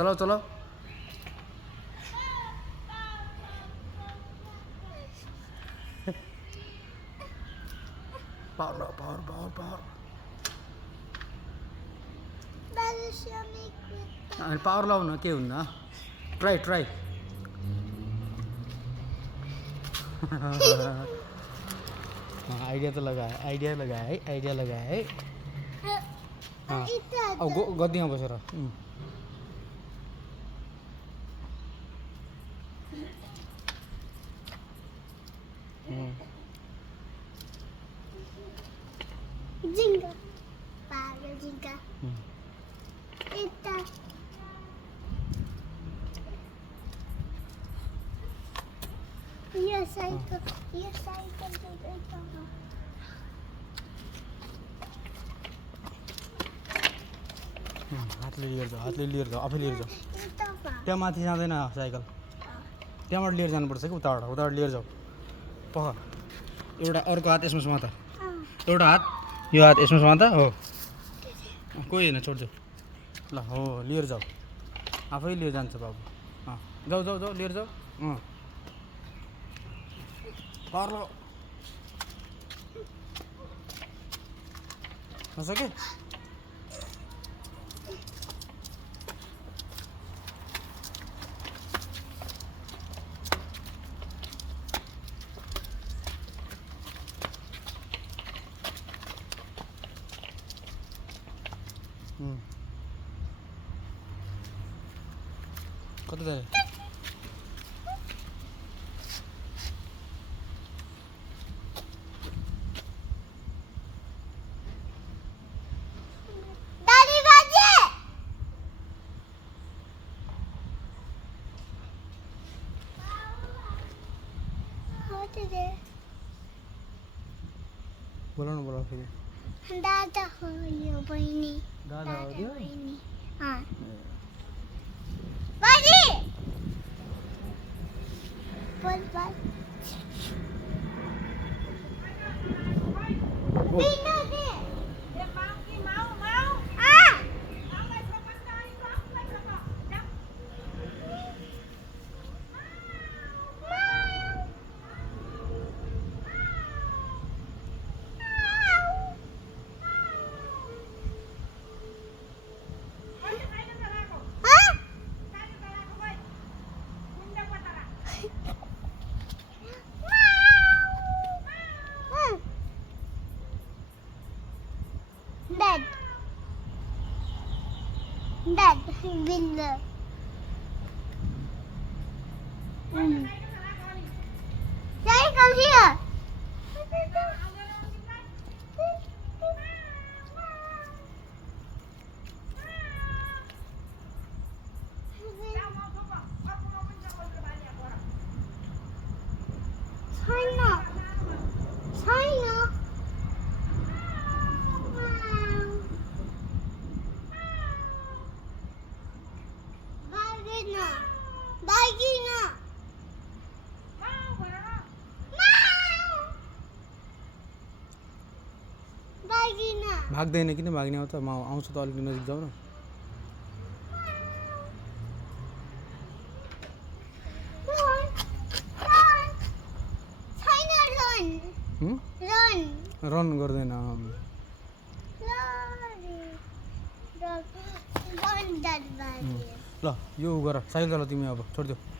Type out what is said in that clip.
चलाऊ चलाऊ पावर लगाऊ पावर पावर पावर अनि पावर लगाऊ न के हुन्न ट्राई ट्राई आइडिया त लगाए आइडिया लगाए है आइडिया लगाए है अब गद्दीमा बसेर जिंगा पागल जिंगा इतना ये साइकिल दे देता हूँ हातले लिएर जाऊ आफै लिएर जाऊ त्यहाँ माथि जाँदैन साइकल त्यहाँबाट लिएर जानुपर्छ कि उताबाट लिएर जाऊ पख एउटा अर्को हात यसमा समात एउटा हात यो हात यसमा समात हो कोही होइन छोड्छु ल हो लिएर जाऊ आफै लिएर जान्छ बाबु जाऊ जाऊ जाऊ लिएर जाऊ पावर लगाऊ नसके कति जाने दादी बाजे होते दे बोलाउनु फेरि दादा हो यो बहिनी दादा हो त्यो बहिनी बाजी बोल बोल बिना दे Dad, Bill. Daddy, come here. China. China. Bagina. Bagina. भाग्दैन किन भाग्ने हो त म आउँछु त अलिकति नजिक जाऊ न रन गर्दैन ल यो गर साइकल चला तिमी अब छोडिदेऊ